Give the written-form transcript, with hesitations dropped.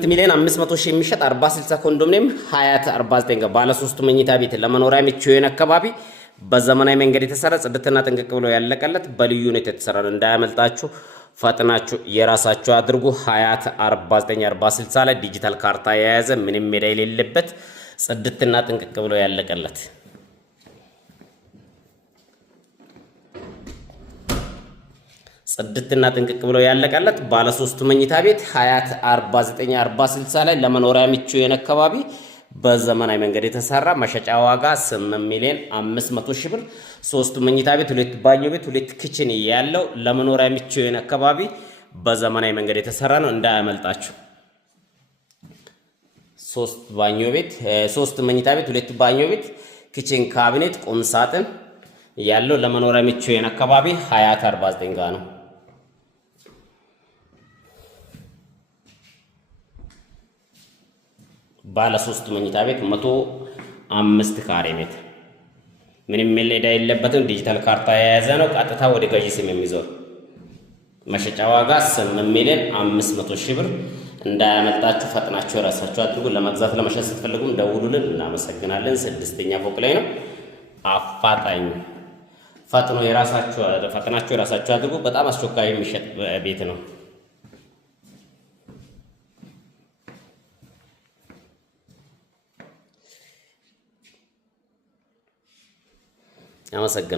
8 ሚሊዮን 500 ሺህ የሚሸጥ 40/60 ኮንዶሚኒየም ሀያት 49 ባለ 3 መኝታ ቤት ለመኖሪያ ምቹ የሆነ አካባቢ በዘመናዊ መንገድ የተሰራ ጽድትና ጥንቅቅ ብሎ ያለቀለት በልዩ ሁኔታ የተሰራ ነው። እንዳያመልጣችሁ ፈጥናችሁ የራሳችሁ አድርጉ። ሀያት 49 40/60 ላይ ዲጂታል ካርታ የያዘ ምንም ሜዳ የሌለበት ጽድትና ጥንቅቅ ብሎ ያለቀለት ጽድትና ጥንቅቅ ብሎ ያለቀለት ባለ 3 መኝታ ቤት ሀያት 49 40/60 ላይ ለመኖሪያ ምቹ የሆነ አካባቢ በዘመናዊ መንገድ የተሰራ መሸጫ ዋጋ 8 ሚሊዮን 500 ሺህ ብር 3 መኝታ ቤት 2 ባኞ ቤት 2 ኪችን ያለው ለመኖሪያ ምቹ የሆነ አካባቢ በዘመናዊ መንገድ የተሰራ ነው። እንዳያመልጣችሁ 3 መኝታ ቤት 2 ባኞ ቤት ኪችን ካቢኔት ቁም ሳጥን ያለው ለመኖሪያ ምቹ የሆነ አካባቢ ሀያት 49 ጋር ነው። ባለ 3 መኝታ ቤት 105 ካሬ ሜትር ምንም ሜዳ የለበትም። ዲጂታል ካርታ የያዘ ነው። ቀጥታ ወደ ገዢ ስም የሚዞር መሸጫ ዋጋ 8 ሚሊዮን 500 ሺህ ብር። እንዳያመልጣችሁ ፈጥናችሁ የራሳችሁ አድርጉ። ለመግዛት ለመሸጥ ስትፈልጉም ደውሉልን። እናመሰግናለን። 6ኛ ፎቅ ላይ ነው። አፋጣኝ ፈጥናችሁ የራሳችሁ አድርጉ። በጣም አስቸኳይ የሚሸጥ ቤት ነው። አመሰግናለሁ።